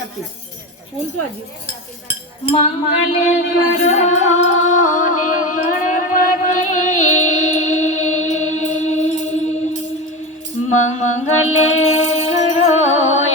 থাকতে। বলতো আজ মঙ্গলে মঙ্গলে রোয়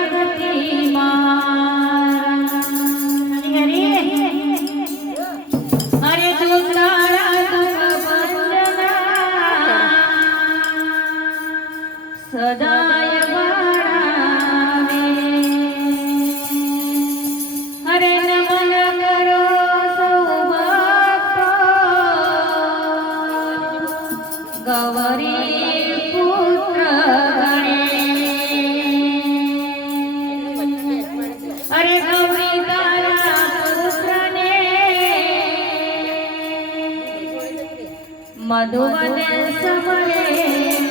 मधुबन समरे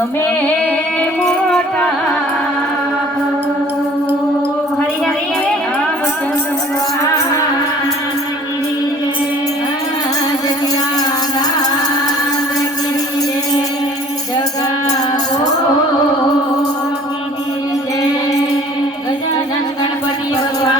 તમે મોટા હરિ હરિ રામ ચંદ્ર ગજાનન ગણપતિ ભગવાન